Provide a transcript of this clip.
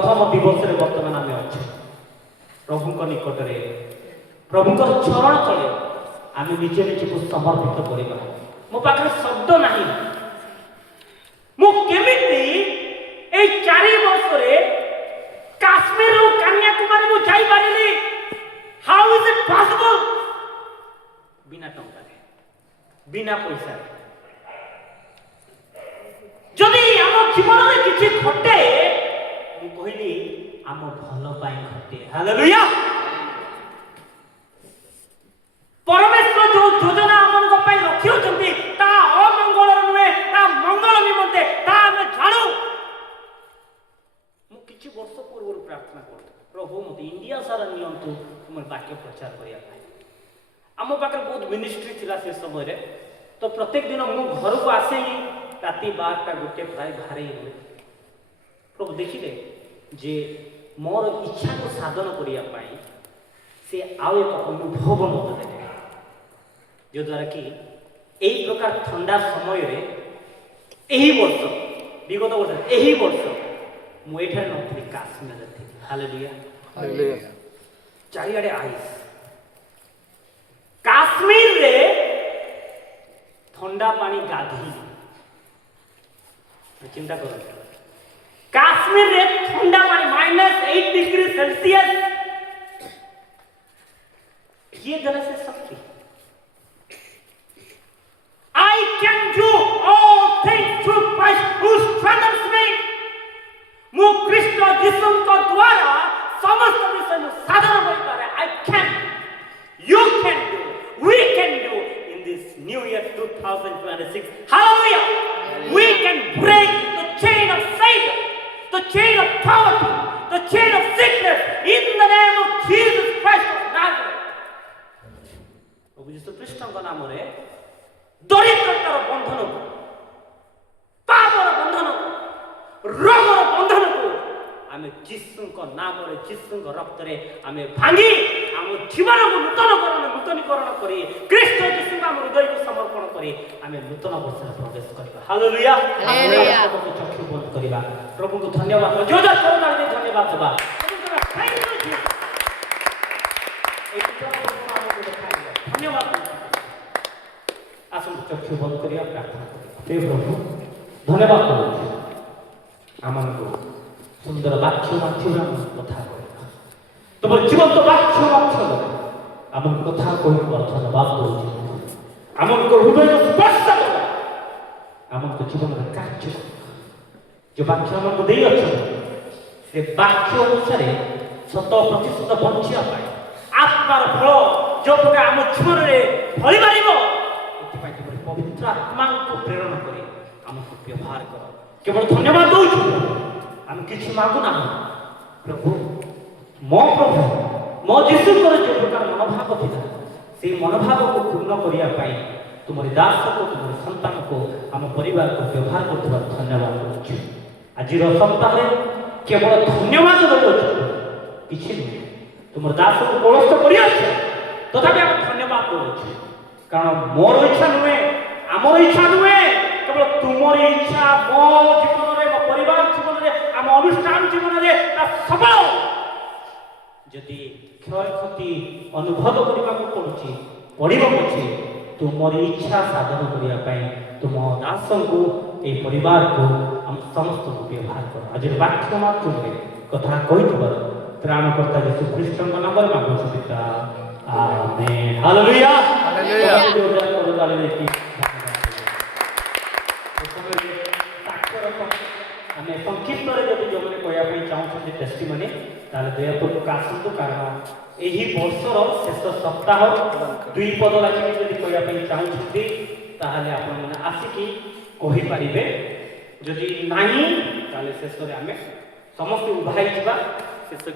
प्रथम दिवस बर्तमान आम अच्छे प्रभु निकट में प्रभु चरण तले आम निज निज को समर्पित करवा मो पाखे शब्द नहीं मुझे 4 वर्ष काश्मीर कन्याकुमारी मु जाई पारिली हाउ इज इट पॉसिबल बिना टंका बिना पैसा जदि आम जीवन में किसी घटे मु कहली आम भल पाई घटे हालेलुया परमेश्वर जो योजना आम रखी होती ता अमंगल नुहे ता मंगल निमंते ता आम जानू मु किछि वर्ष पूर्व प्रार्थना कर प्रभु मत इंडिया सारा नियंतु तुम वाक्य प्रचार करने आम पाखे बहुत मिनिस्ट्री थिला से समय तो प्रत्येक दिन मु घर को आसे ही राति 12टा गोटे प्राय बाहर हुए प्रभु देखिले जे मोर इच्छा को साधन करने से आउ एक अनुभव मत देले जो द्वारा कि यही प्रकार ठंडा समय रे यही वर्ष विगत वर्ष यही वर्ष मुझे नी काश्मीर थी हालेलुया चारिआडे आइस काश्मीर रे ठंडा पानी गाधी चिंता कर काश्मीर रे ठंडा पानी -8 डिग्री सेल्सियस ये जरा से शक्ति I can do all things through Christ who strengthens me मु कृष्ण यीशु को द्वारा समस्त विषय में साधन कर पारे I can you can do we can do in this new year 2026 hallelujah we can break the chain of Satan the chain of poverty the chain of sickness in the name of Jesus Christ of Nazareth प्रभु यीशु कृष्ण का नाम रे दरिद्रतार बंधन को पापर बंधन को रोगर बंधन को आम जीशु नाम रे जीशु रक्त रे आम भांगी आम जीवन को नूतनीकरण करी कृष्ण जीशु आम हृदय को समर्पण करी आम नूतन वर्ष प्रवेश करबा हालेलुया हालेलुया चक्षु बंद करबा प्रभु को धन्यवाद जो जो करुणा दे धन्यवाद देबा धन्यवाद आसन चक्षु बंद करिया प्रार्थना करिया हे प्रभु धन्यवाद करूँ आमन को सुंदर वाक्य माध्यम कथा कह तुम जीवंत वाक्य माध्यम आमन कथा कह धन्यवाद करूँ आमन को हृदय स्पर्श कर आमन को जीवन में कार्य जो वाक्य आमन को दे से वाक्य अनुसार 100% बंचिया पाए आत्मार फल जो प्रकार आम जीवन में फली पारिबो पवित्र आत्मा को प्रेरणा करे हमको व्यवहार कर केवल धन्यवाद दो हम किसी मांगू ना प्रभु मो जीशु जो प्रकार मनोभाव था से मनोभाव को पूर्ण करने तुम्हारी दास को तुम्हारी संतान को आम परिवार को व्यवहार कर धन्यवाद करुँ आज सप्ताह केवल धन्यवाद दौर किसी नुहे तुम दास को कलस्त कर तथापि आम धन्यवाद करुँ कारण मोर इच्छा नुहे आमर इच्छा नुहे केवल तुमर इच्छा मो जीवन में मो परिवार जीवन में आम अनुष्ठान जीवन में सबल जदि क्षय क्षति अनुभव करने पड़ो पछे तुमर इच्छा साधन करने तुम दास को ये परिवार को आम समस्त को व्यवहार कर आज वाक्य माध्यम कथा कही त्राणकर्ता यीशु कृष्ण नाम मांगुछु पिता आमेन हालेलुया हालेलुया आमे संक्षिप्त जो मैंने कहवाई चाहते टेस्टिमनी दयापूर्वक आसतु कारण यही वर्षर शेष सप्ताह 2 पद लागे जब कहवाई चाहते आपने आसिकी कहींपारे जदि ना शेष में आम समस्त उभाई शेष